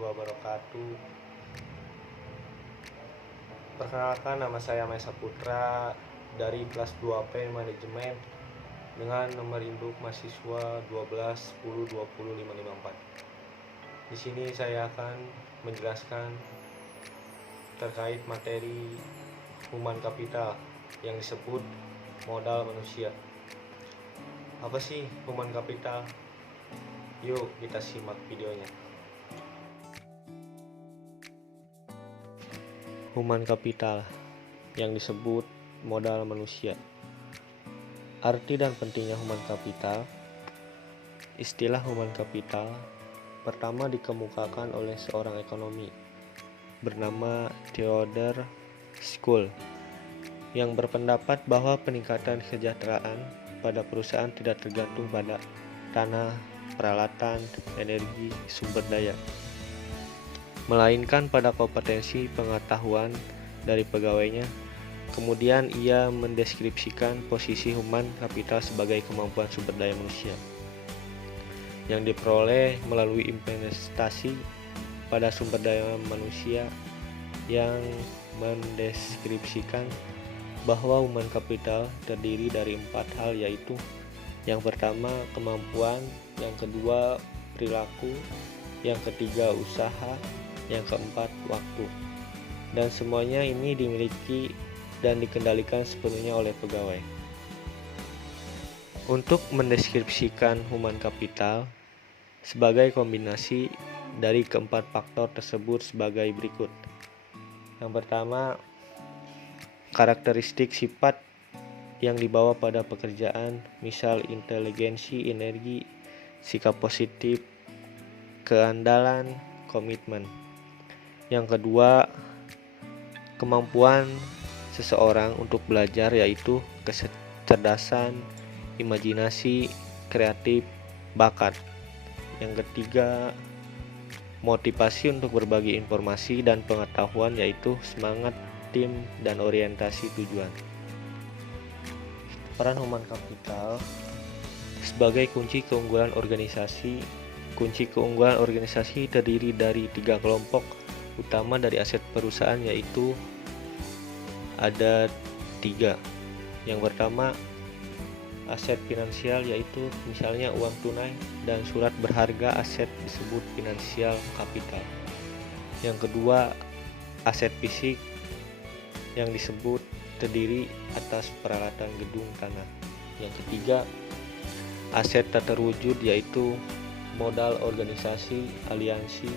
warahmatullahi wabarakatuh. Perkenalkan, nama saya Maesa Putra dari kelas 2P Manajemen dengan nomor induk mahasiswa 1210205554. Di sini saya akan menjelaskan terkait materi human capital yang disebut modal manusia. Apa sih human capital? Yuk kita simak videonya. Human capital yang disebut modal manusia. Arti dan pentingnya human capital. Istilah human capital pertama dikemukakan oleh seorang ekonomi bernama Theodore Schull yang berpendapat bahwa peningkatan kesejahteraan pada perusahaan tidak tergantung pada tanah, peralatan, energi, sumber daya, melainkan pada kompetensi pengetahuan dari pegawainya. Kemudian ia mendeskripsikan posisi human capital sebagai kemampuan sumber daya manusia yang diperoleh melalui investasi pada sumber daya manusia, yang mendeskripsikan bahwa human capital terdiri dari 4 hal, yaitu yang pertama kemampuan, yang kedua perilaku, yang ketiga usaha, yang keempat waktu. Dan semuanya ini dimiliki dan dikendalikan sepenuhnya oleh pegawai. Untuk mendeskripsikan human capital sebagai kombinasi dari keempat faktor tersebut sebagai berikut. Yang pertama, karakteristik sifat yang dibawa pada pekerjaan, misal inteligensi, energi, sikap positif, keandalan, komitmen. Yang kedua, kemampuan seseorang untuk belajar, yaitu kecerdasan, imajinasi, kreatif, bakat. Yang ketiga, motivasi untuk berbagi informasi dan pengetahuan, yaitu semangat tim dan orientasi tujuan. Peran human capital sebagai kunci keunggulan organisasi. Kunci keunggulan organisasi terdiri dari 3 kelompok utama dari aset perusahaan, yaitu ada 3. Yang pertama, aset finansial, yaitu misalnya uang tunai dan surat berharga. Aset disebut finansial capital. Yang kedua, aset fisik yang disebut terdiri atas peralatan gedung, tanah. Yang ketiga, aset tak terwujud, yaitu modal organisasi, aliansi,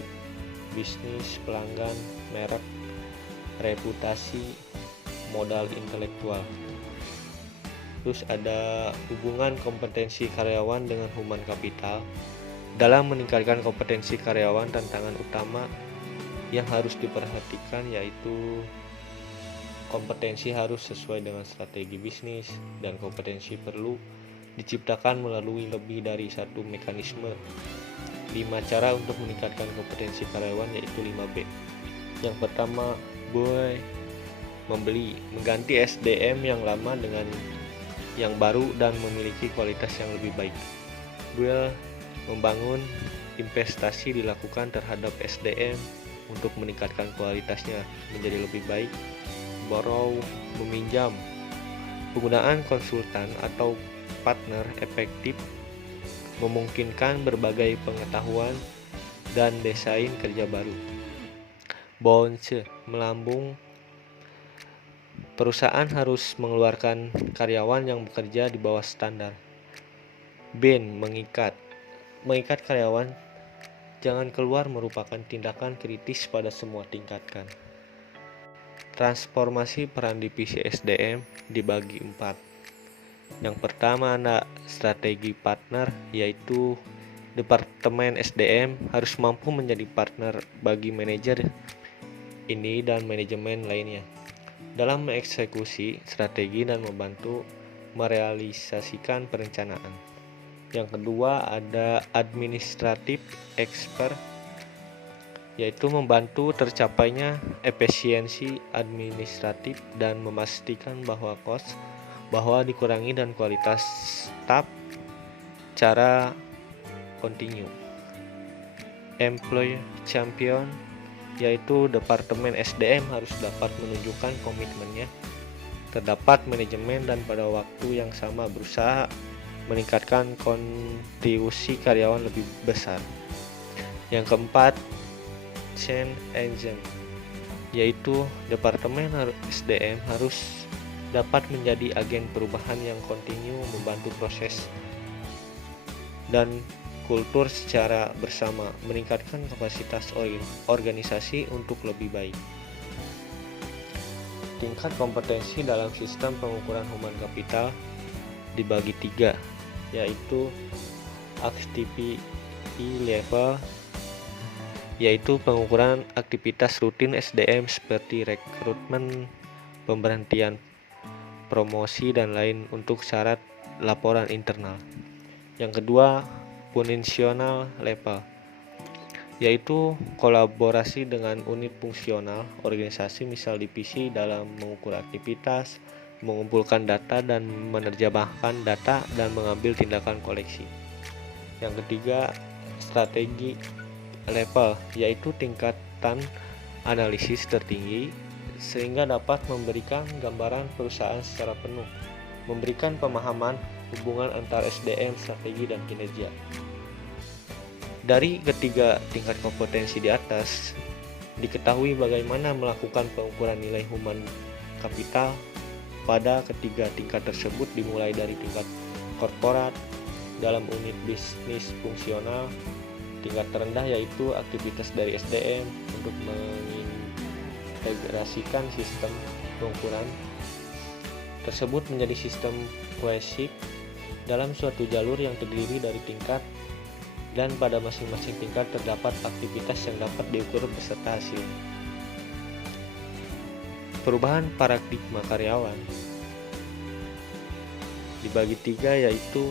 bisnis, pelanggan, merek, reputasi, modal intelektual. Terus ada hubungan kompetensi karyawan dengan human capital. Dalam meningkatkan kompetensi karyawan, tantangan utama yang harus diperhatikan yaitu kompetensi harus sesuai dengan strategi bisnis, dan kompetensi perlu diciptakan melalui lebih dari satu mekanisme. 5 cara untuk meningkatkan kompetensi karyawan, yaitu 5B. Yang pertama, membeli, mengganti SDM yang lama dengan yang baru dan memiliki kualitas yang lebih baik. Membangun, investasi dilakukan terhadap SDM untuk meningkatkan kualitasnya menjadi lebih baik. Borrow, meminjam, penggunaan konsultan atau partner efektif memungkinkan berbagai pengetahuan dan desain kerja baru. Bounce, melambung, perusahaan harus mengeluarkan karyawan yang bekerja di bawah standar. Bind, mengikat karyawan jangan keluar merupakan tindakan kritis pada semua tingkatan. Transformasi peran divisi SDM dibagi 4. Yang pertama, ada strategi partner, yaitu departemen SDM harus mampu menjadi partner bagi manajer ini dan manajemen lainnya dalam mengeksekusi strategi dan membantu merealisasikan perencanaan. Yang kedua, ada administratif expert, yaitu membantu tercapainya efisiensi administratif dan memastikan bahwa dikurangi dan kualitas staf cara kontinu. employee champion, yaitu Departemen SDM harus dapat menunjukkan komitmennya terdapat manajemen dan pada waktu yang sama berusaha meningkatkan kontribusi karyawan lebih besar. Yang keempat, change agent, yaitu Departemen SDM harus dapat menjadi agen perubahan yang kontinu membantu proses dan kultur secara bersama, meningkatkan kapasitas organisasi untuk lebih baik. Tingkat kompetensi dalam sistem pengukuran human capital dibagi 3, yaitu activity level, yaitu pengukuran aktivitas rutin SDM seperti rekrutmen, pemberhentian, promosi, dan lain untuk syarat laporan internal. Yang kedua, functional level, yaitu kolaborasi dengan unit fungsional organisasi, misal divisi, dalam mengukur aktivitas, mengumpulkan data dan menerjemahkan data dan mengambil tindakan koleksi. Yang ketiga, strategi level, yaitu tingkatan analisis tertinggi sehingga dapat memberikan gambaran perusahaan secara penuh, memberikan pemahaman hubungan antara SDM, strategi, dan kinerja. Dari ketiga tingkat kompetensi di atas, diketahui bagaimana melakukan pengukuran nilai human capital pada ketiga tingkat tersebut, dimulai dari tingkat korporat dalam unit bisnis fungsional, tingkat terendah yaitu aktivitas dari SDM untuk mengintegrasikan sistem pengukuran tersebut menjadi sistem kohesif dalam suatu jalur yang terdiri dari tingkat, dan pada masing-masing tingkat terdapat aktivitas yang dapat diukur beserta hasil. Perubahan paradigma karyawan dibagi 3, yaitu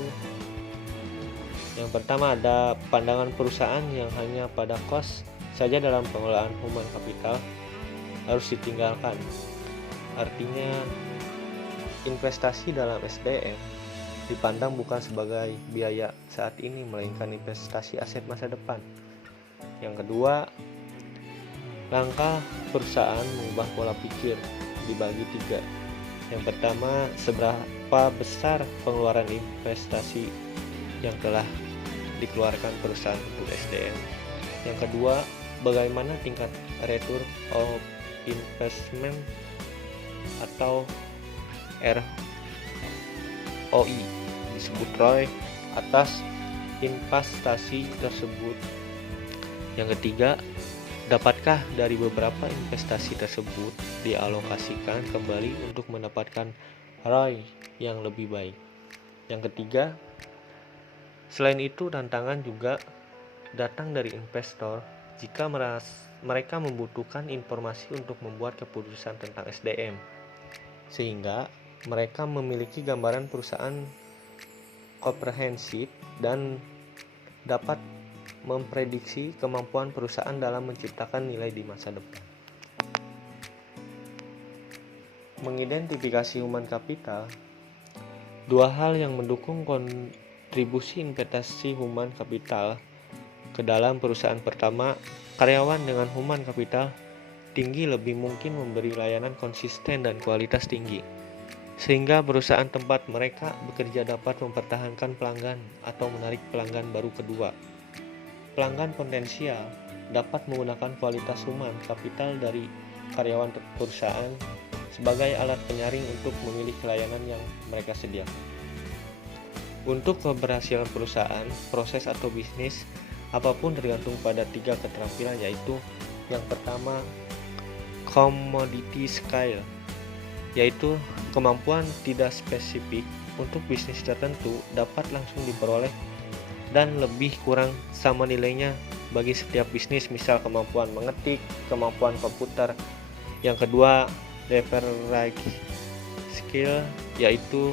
yang pertama ada pandangan perusahaan yang hanya pada cost saja dalam pengelolaan human capital harus ditinggalkan. Artinya investasi dalam SDM dipandang bukan sebagai biaya saat ini, melainkan investasi aset masa depan. Yang kedua, langkah perusahaan mengubah pola pikir dibagi 3. Yang pertama, seberapa besar pengeluaran investasi yang telah dikeluarkan perusahaan untuk SDM. Yang kedua, bagaimana tingkat return of investment atau ROI disebut ROI atas investasi tersebut. Yang ketiga, dapatkah dari beberapa investasi tersebut dialokasikan kembali untuk mendapatkan ROI yang lebih baik. Yang ketiga, selain itu tantangan juga datang dari investor jika mereka membutuhkan informasi untuk membuat keputusan tentang SDM, sehingga mereka memiliki gambaran perusahaan komprehensif dan dapat memprediksi kemampuan perusahaan dalam menciptakan nilai di masa depan. Mengidentifikasi human capital, dua hal yang mendukung kontribusi investasi human capital ke dalam perusahaan. Pertama, karyawan dengan human capital tinggi lebih mungkin memberi layanan konsisten dan kualitas tinggi, sehingga perusahaan tempat mereka bekerja dapat mempertahankan pelanggan atau menarik pelanggan baru. Kedua, pelanggan potensial dapat menggunakan kualitas human capital dari karyawan perusahaan sebagai alat penyaring untuk memilih layanan yang mereka sediakan. Untuk keberhasilan perusahaan, proses atau bisnis apapun tergantung pada 3 keterampilan, yaitu yang pertama, commodity skill, yaitu kemampuan tidak spesifik untuk bisnis tertentu dapat langsung diperoleh dan lebih kurang sama nilainya bagi setiap bisnis, misal kemampuan mengetik, kemampuan komputer. Yang kedua, leverage skill, yaitu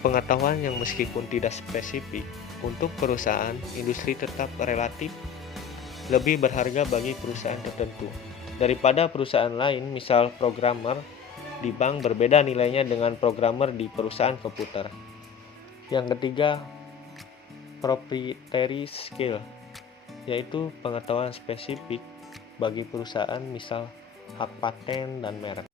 pengetahuan yang meskipun tidak spesifik untuk perusahaan industri tetap relatif lebih berharga bagi perusahaan tertentu daripada perusahaan lain, misal programmer di bank berbeda nilainya dengan programmer di perusahaan komputer. Yang ketiga, proprietary skill, yaitu pengetahuan spesifik bagi perusahaan, misal hak paten dan merek.